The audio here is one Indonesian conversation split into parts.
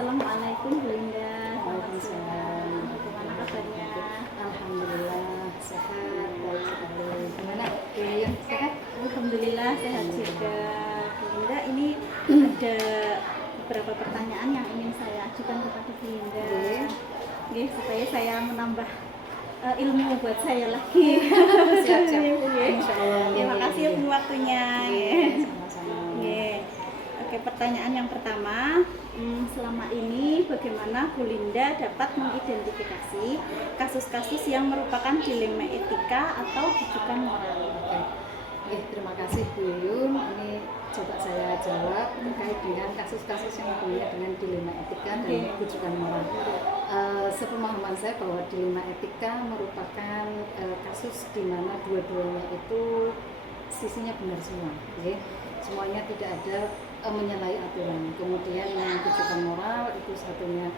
Assalamualaikum Bu Linda. Waalaikumsalam. Bagaimana kabarnya? Alhamdulillah sehat, baik sekali. Gimana? Yuyun sehat? Alhamdulillah sehat juga. Bu Linda, ini ada beberapa pertanyaan yang ingin saya ajukan kepada Bu Linda. Oke, supaya saya menambah ilmu buat saya lagi. Siap-siap. Oke. Insyaallah. Terima kasih Bu waktunya. Sama-sama. Oke. Oke, pertanyaan yang pertama, selama ini bagaimana Bu Linda dapat mengidentifikasi kasus-kasus yang merupakan dilema etika atau rujukan moral? Oke, terima kasih Bu Yuyun. Ini coba saya jawab terkait dengan kasus-kasus yang berhubungan dengan dilema etika dan rujukan moral. Sepemahaman saya bahwa dilema etika merupakan kasus di mana dua-duanya itu sisinya benar semua, okay? Semuanya tidak ada menyalahi aturan. Kemudian yang rujukan moral itu satunya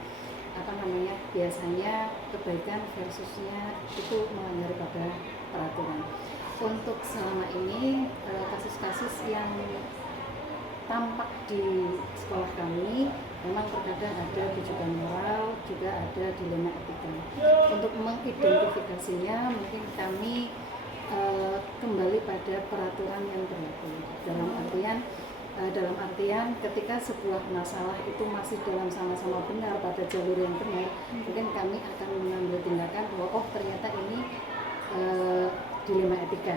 biasanya kebaikan versusnya itu melanggar pada peraturan. Untuk selama ini kasus-kasus yang tampak di sekolah kami memang terkadang ada rujukan moral, juga ada dilema etika. Untuk mengidentifikasinya mungkin kami kembali pada peraturan yang berlaku. Dalam artian ketika sebuah masalah itu masih dalam sama-sama benar pada jalur yang benar, mungkin kami akan mengambil tindakan bahwa oh ternyata ini dilema etika.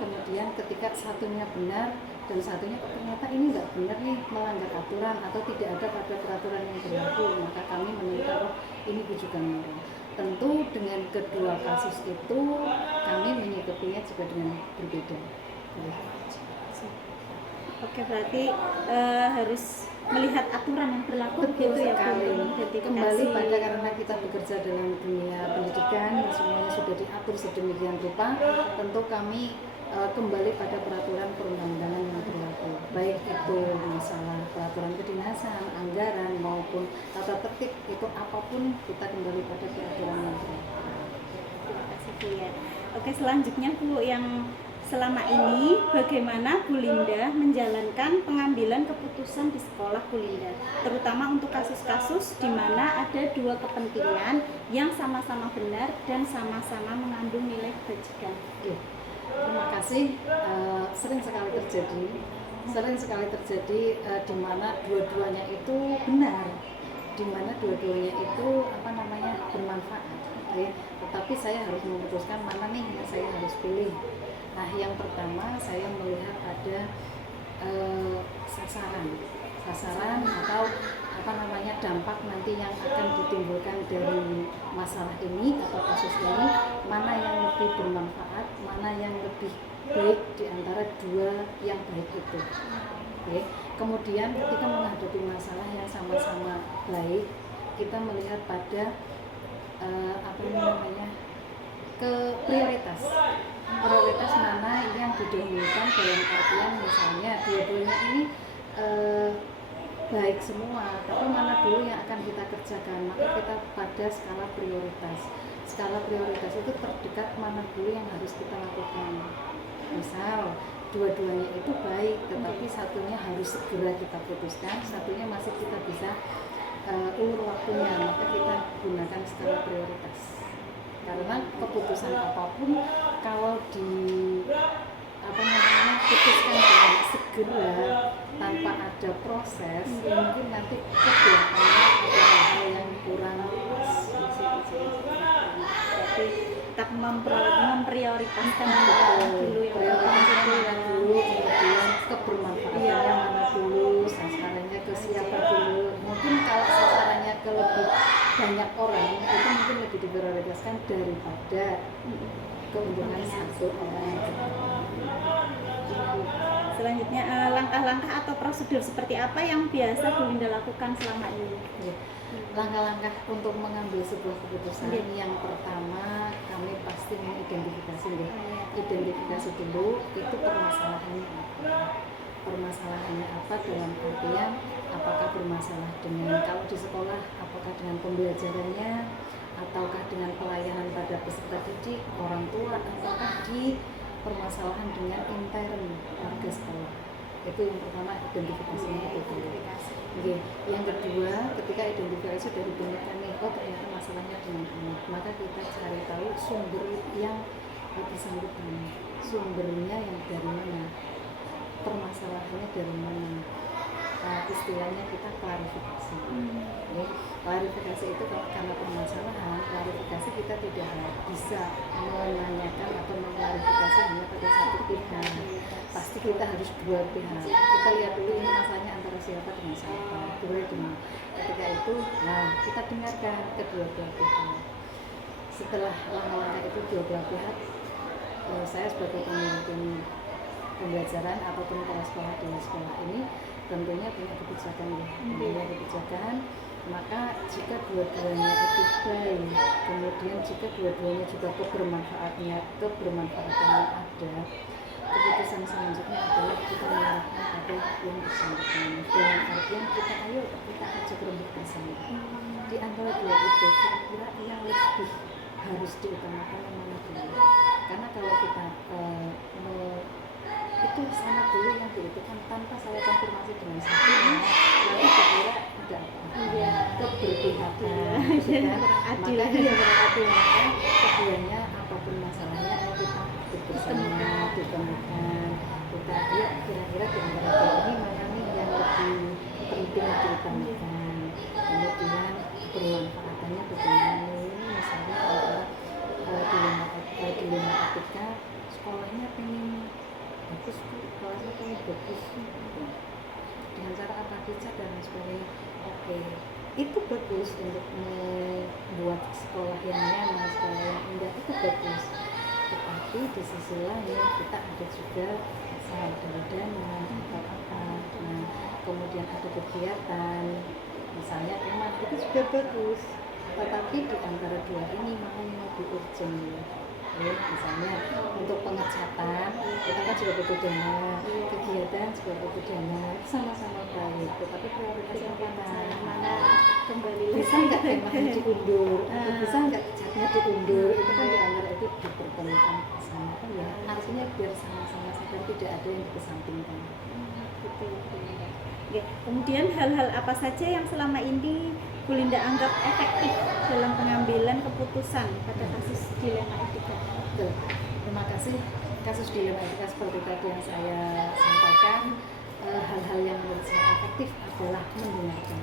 Kemudian ketika satunya benar dan satunya ternyata ini nggak benar nih, melanggar aturan atau tidak ada pada peraturan yang berlaku, maka kami menentukan oh ini rujukan moral. Tentu dengan kedua kasus itu kami menyikapinya juga dengan berbeda. Oke, berarti harus melihat aturan yang berlaku. Betul gitu sekali. Ya, Kembali pada karena kita bekerja dalam dunia pendidikan yang semuanya sudah diatur sedemikian rupa, tentu kami kembali pada peraturan perundang-undangan yang berlaku, baik itu masalah peraturan kedinasan, anggaran maupun tata tertib, itu apapun kita kembali pada peraturan yang berlaku. Terima kasih Bu ya. Oke, selanjutnya Bu, yang selama ini bagaimana Bu Linda menjalankan pengambilan keputusan di sekolah Bu Linda, terutama untuk kasus-kasus di mana ada dua kepentingan yang sama-sama benar dan sama-sama mengandung nilai kebajikan. Terima kasih. Sering sekali terjadi di mana dua-duanya itu benar, di mana dua-duanya itu bermanfaat. Tetapi saya harus memutuskan mana nih yang saya harus pilih. Nah, yang pertama saya melihat ada sasaran atau dampak nanti yang akan ditimbulkan dari masalah ini atau kasus ini, mana yang lebih bermanfaat, mana yang lebih baik di antara dua yang baik itu. Oke. Kemudian ketika menghadapi masalah yang sama-sama baik, kita melihat pada prioritas mana yang didahulukan, dalam artian misalnya dua-duanya ini baik semua, tapi mana dulu yang akan kita kerjakan, maka kita pada skala prioritas itu terdekat mana dulu yang harus kita lakukan. Misal dua-duanya itu baik, tetapi satunya harus segera kita putuskan, satunya masih kita bisa ulur waktunya, maka kita gunakan skala prioritas. Karena keputusan apapun kalau putuskan dengan segera tanpa ada proses, mungkin nanti kedepannya ada hal yang kurang pas. Tapi tetap memprioritaskan dulu yang dulu, kemudian kebermanfaatannya mana dulu, sasarannya ke siapa dulu. Mungkin kalau sasarannya ke lebih banyak orang itu mungkin lebih diprioritaskan daripada keuntungan satu orang. Selanjutnya, langkah-langkah atau prosedur seperti apa yang biasa Bu Linda lakukan selama ini? Langkah-langkah untuk mengambil sebuah keputusan, yang pertama kami pasti mengidentifikasi identifikasi dulu itu permasalahannya apa dalam artian apakah bermasalah dengan, kalau di sekolah apakah dengan pembelajarannya, ataukah dengan pelayanan pada peserta didik, orang tua, ataukah di permasalahan dengan intern warga sekolah. Itu yang pertama, identifikasinya itu dulu. Identifikasi. Oke. Yang kedua, ketika identifikasi sudah ditemukan nih, oh ternyata masalahnya dengan anak, maka kita cari tahu sumber yang bersangkutan, sumbernya yang dari mana, permasalahannya dari mana. Istilahnya kita klarifikasi. Oke. Klarifikasi itu karena permasalahan, klarifikasi kita tidak bisa menanyakan atau mengklarifikasi hanya pada satu pihak. Pasti kita harus dua pihak. Kita lihat dulu ini masalahnya antara siapa dengan siapa. Ketika itu, nah kita dengarkan kedua belah pihak. Setelah langkah-langkah itu dua belah pihak, saya sebagai pemimpin pembelajaran ataupun kepala sekolah di sekolah ini tentunya punya kebijakan ya, punya kebijakan. Maka jika dua-duanya itu baik, kemudian jika dua-duanya juga kebermanfaatannya ada, keputusan selanjutnya adalah kita menyerahkan pada yang bersangkutan. Dengan artian kita ajak rembuk bersama. Di antara dua itu kira-kira yang lebih harus diutamakan yang mana dulu? Karena kalau kita itu sana dulu yang diutuhkan tanpa saya konfirmasi dengan satu, lalu kira ada apa? Keberpihakan, adil. Maka yang adil, maka keduanya apapun masalahnya kita bersama ditemukan. Kita lihat kira-kira di antara dua ini mana nih yang lebih penting diutamakan. Kemudian bermanfaatannya bagaimana? Ini misalnya adalah dilema etika, sekolahnya pengen bagus, kelasnya pengen bagus, dengan cara apa dicat dan sebagainya. Oke, itu bagus untuk membuat sekolah yang nyaman, sekolah yang indah, itu bagus. Tetapi di sisi lain kita ada juga dari dana atau apa. Nah, kemudian ada kegiatan, misalnya teman, itu juga bagus. Tetapi di antara dua ini mana yang lebih urgent? Misalnya untuk pengecatan kita kan juga butuh dana, kegiatan juga butuh dana, sama-sama baik, tetapi prioritasnya mana kembali bisa nggak temanya diundur, atau bisa nggak catnya diundur, itu kan di antara itu dipertemukan bersama kan ya, artinya biar sama-sama sadar tidak ada yang dikesampingkan. Oke. Kemudian hal-hal apa saja yang selama ini Bu Linda anggap efektif dalam pengambilan keputusan pada kasus dilema etika? Betul. Terima kasih. Kasus dilema etika seperti tadi yang saya sampaikan, hal-hal yang menurut saya efektif adalah mendengarkan.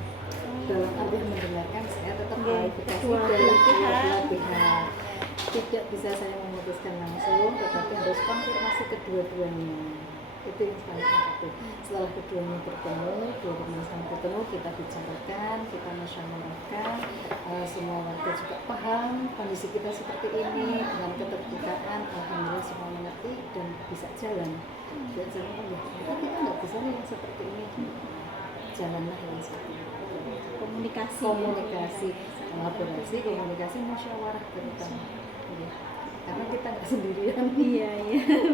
Dalam arti mendengarkan, saya tetap klarifikasi dari kedua pihak. Tidak bisa saya memutuskan langsung, tetapi harus konfirmasi kedua-duanya. Itu yang paling efektif. Setelah keduanya bertemu, dua permasalahan bertemu, kita bicarakan, kita musyawarahkan, semua warga juga paham kondisi kita seperti ini, dengan keterbukaan, alhamdulillah semua mengerti dan bisa jalan. Dan jalan ya, kita nggak bisa nih yang seperti ini, jalanlah yang seperti ini. Komunikasi, kolaborasi, komunikasi, musyawarah terutama. Karena kita nggak sendirian. Iya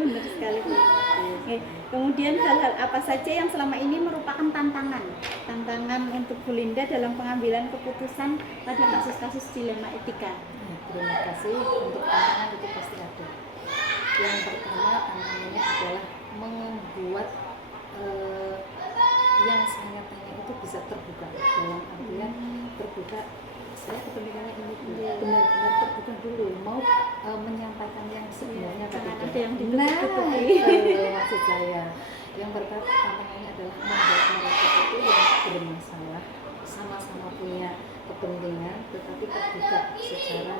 benar sekali. Oke. Kemudian hal-hal apa saja yang selama ini merupakan tantangan untuk Bu Linda dalam pengambilan keputusan pada kasus-kasus dilema etika? Terima kasih. Untuk tantangan itu pasti ada. Yang pertama tantangannya adalah membuat yang saya tanya itu bisa terbuka, dalam artian terbuka. Saya kepentingannya ini benar-benar terbuka dulu, mau menyampaikan yang sebenarnya jangan tidak. ada yang Maksud saya yang pertama tantangannya adalah membuat mereka itu yang bermasalah sama-sama punya kepentingan tetapi terbuka secara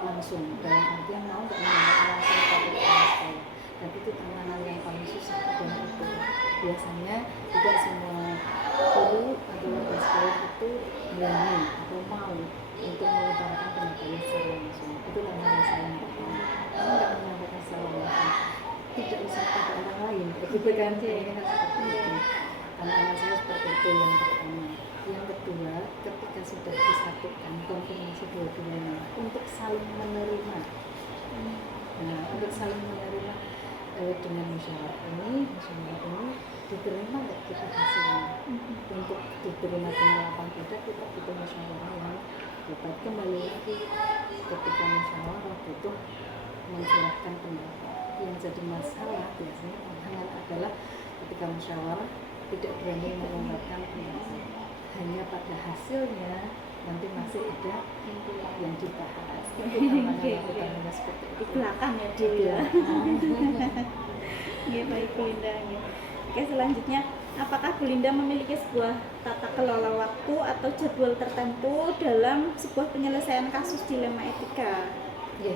langsung, dalam artian mau nggak menyampaikan langsung kepada kepala sekolah. Dan itu tantangan yang paling susah adalah itu. Biasanya tidak semua guru atau warga sekolah itu berani atau mau untuk mengutarakan pendapatnya secara langsung. Itu tantangan saya yang pertama. Kamu nggak menyampaikan secara langsung, tidak usah pada orang lain. Begitu kan? Ini kan seperti itu. Tantangan saya seperti itu yang pertama. Yang kedua, ketika sudah disatukan konfirmasi dua-duanya untuk saling menerima. Nah, untuk saling menerima dengan musyawarah ini diterima nggak kita hasilnya? Untuk diterima penerapan kita butuh musyawarah yang dapat. Kembali lagi ketika musyawarah butuh mencurahkan pendapat. Yang jadi masalah biasanya tantangan adalah ketika musyawarah tidak berani mengungkapkan pendapat. Hanya pada hasilnya nanti masih ada yang dibahas. Itu tantangan utamanya seperti itu. Di belakang ya Bu ya. Ya baik Bu Linda. Ya. Oke, selanjutnya apakah Bu Linda memiliki sebuah tata kelola waktu atau jadwal tertentu dalam sebuah penyelesaian kasus dilema etika? Ya,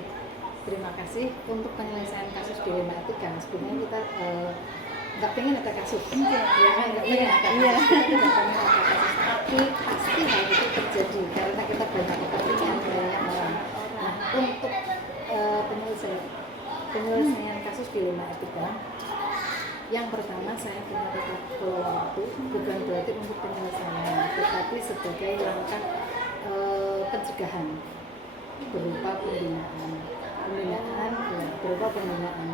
terima kasih untuk penyelesaian kasus dilema etika. Sebenarnya kita nggak pengen ada kasus, nggak pengen ada kasus, kita pengen ada kasus, tapi pasti hal itu terjadi karena kita banyak kepentingan banyak orang. Nah, untuk penyelesaian kasus dilema etika, yang pertama saya punya tata kelola waktu, bukan berarti untuk penyelesaian, tetapi sebagai langkah pencegahan berupa pembinaan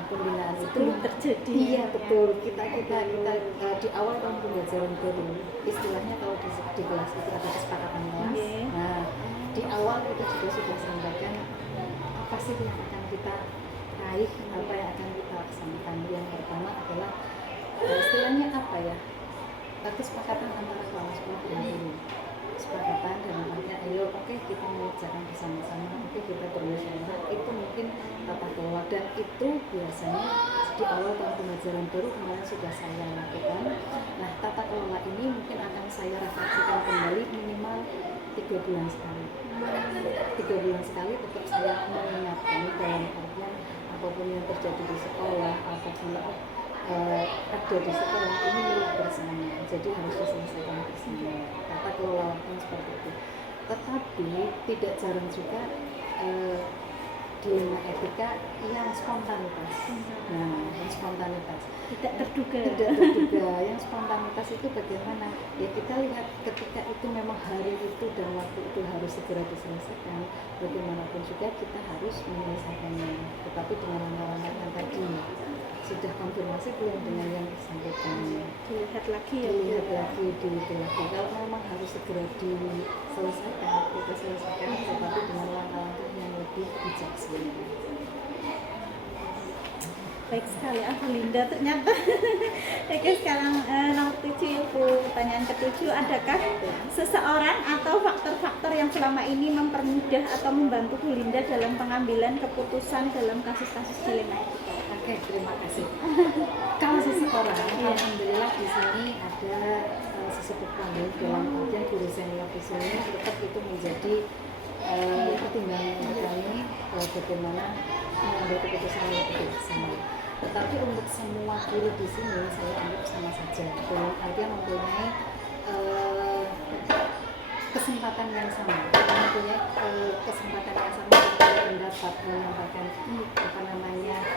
itu sebelum terjadi. Iya betul, kita di awal tahun pembelajaran baru, istilahnya kalau di kelas itu ada kesepakatan kelas. Nah, di awal itu juga sudah sampaikan apa sih yang akan kita raih, apa yang akan kita laksanakan. Yang pertama adalah istilahnya apa ya, kesepakatan antara kepala sekolah dan guru. Kesepakatan dalam artian ayo oke, kita mengerjakan bersama-sama, oke kita bermusyawarah, itu mungkin tata kelola, dan itu biasanya di awal tahun pembelajaran baru kemarin sudah saya lakukan. Nah, tata kelola ini mungkin akan saya refleksikan kembali minimal 3 bulan sekali. 3 bulan sekali tetap saya mengingatkan dalam artian apapun yang terjadi di sekolah, apapun ada di sekolah ini milik bersama, jadi harus diselesaikan bersama. Tata kelola waktu seperti itu. Tetapi tidak jarang juga dilema etika yang spontanitas. Nah, yang spontanitas Tidak terduga. Yang spontanitas itu bagaimana? Ya kita lihat ketika itu memang hari itu dan waktu itu harus segera diselesaikan. Bagaimanapun juga kita harus menyelesaikannya. Tetapi dengan langkah-langkah yang tadi sudah konfirmasi belum dengan yang disampaikan, Dilihat lagi ya. dilihat lagi. Kalau memang harus segera diselesaikan, kita selesaikan, tetapi dengan langkah-langkah yang lebih bijaksana. Baik sekali, Bu Linda ternyata. Oke, sekarang nomor 7 Bu, pertanyaan ke-7, adakah seseorang atau faktor-faktor yang selama ini mempermudah atau membantu Bu Linda dalam pengambilan keputusan dalam kasus-kasus dilema etika? Oke, terima kasih. Kalau seseorang, alhamdulillah di sini ada sesepuh kami dalam artian guru senior di sini, tetap itu menjadi pertimbangan kami bagaimana mengambil keputusan yang bijaksana. Tetapi untuk semua guru di sini saya anggap sama saja, dalam artian mempunyai kesempatan yang sama, mempunyai kesempatan yang sama untuk pendapat, menyampaikan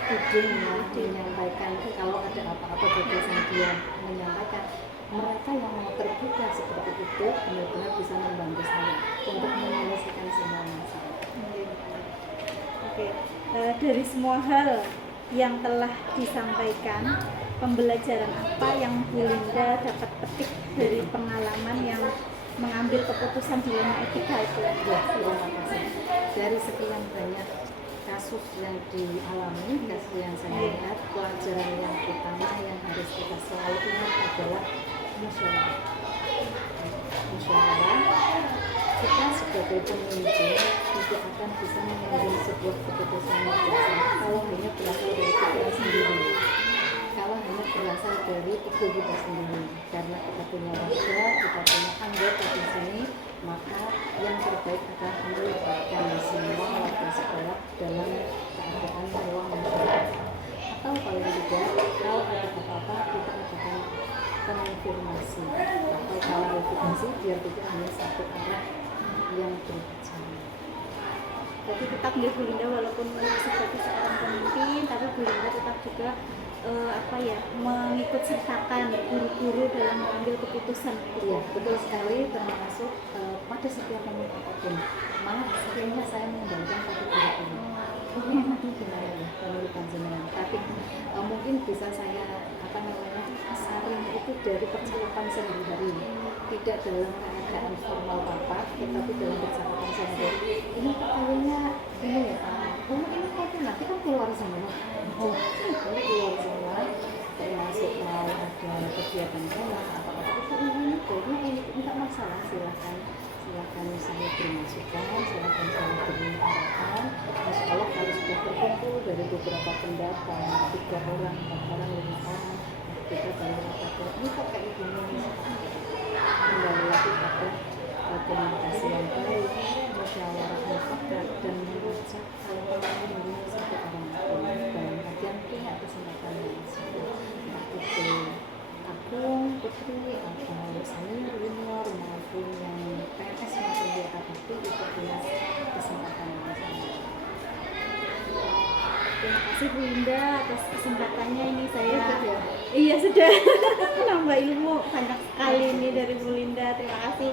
idenya, menyampaikan kalau ada apa-apa gagasan dia menyampaikan. Mereka yang mau terbuka seperti itu benar-benar bisa membantu saya untuk menyelesaikan semua masalah. Oke, dari semua hal yang telah disampaikan, pembelajaran apa yang Bu Linda dapat petik dari pengalaman yang mengambil keputusan dilema etika itu? Ya, terima kasih. Dari sekian banyak kasus yang dialami, kasus yang saya lihat, pelajaran yang utama yang harus kita selalu ingat adalah musyawarah. Kita sebagai pemimpin tidak akan bisa mengambil sebuah keputusan yang bijaksana kalau hanya berasal dari pikiran sendiri, kalau hanya berasal dari ego kita sendiri. Karena kita punya warga, kita punya anggota di sini, maka yang terbaik adalah melibatkan semua warga sekolah dalam keadaan ruang masyarakat. Atau paling tidak, kalau ada apa-apa kita akan konfirmasi atau klarifikasi biar tidak hanya satu arah yang berbicara. Jadi tetap Bu Linda walaupun sebagai seorang pemimpin, tapi Bu Linda tetap juga mengikut sertakan guru-guru dalam mengambil keputusan. Iya, betul sekali, termasuk pada setiap momen apapun. Malah sebenarnya saya mengembalikan pada guru-guru. Gimana ya, menurut panjenengan. Tapi mungkin bisa saya saring itu dari percakapan sehari-hari, tidak dalam keadaan formal rapat, tetapi dalam percakapan sehari-hari. Ini kayaknya ini ya Pak, ini nanti kan keluar semua. Ini keluar semua, termasuk termasuk mau ada kegiatan kemah atau apa itu ini kayaknya ini enggak masalah, silakan saya beri masukan, silakan saya beri arahan. Insya Allah kalau sudah terkumpul dari beberapa pendapat 3 orang, 4 orang, 5 orang, kita baru mengatakan ini kok kayak gini, kembali lagi pada komunikasi yang baik, musyawarah mufakat, dan mengajak kalau satu orang pun dalam kajian punya kesempatan yang sama, entah itu Agung, Putri, atau senior, junior, maupun yang PNS maupun di AKP itu punya kesempatan yang sama. Terima kasih Bu Linda atas kesempatannya ini saya. Ya. Iya sudah nambah ilmu banyak sekali ini dari Bu Linda. Terima kasih.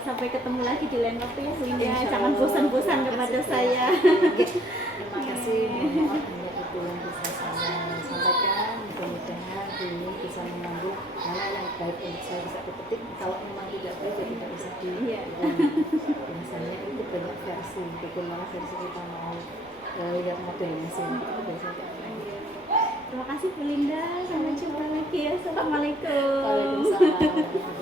Sampai ketemu lagi di lain waktu ya Bu Linda. Jangan bosan-bosan kepada saya. Terima kasih. Mohon hanya itu yang bisa saya sampaikan. Mudah-mudahan ini bisa menyambung hal yang baik untuk saya bisa dipetik. Kalau memang tidak baik ya tidak bisa diulang. Biasanya itu banyak versi. Bagaimana versi kita mau lihat modelnya sih. Itu biasanya. Terima kasih Bu Linda. Sampai jumpa lagi ya. Assalamualaikum. Waalaikumsalam.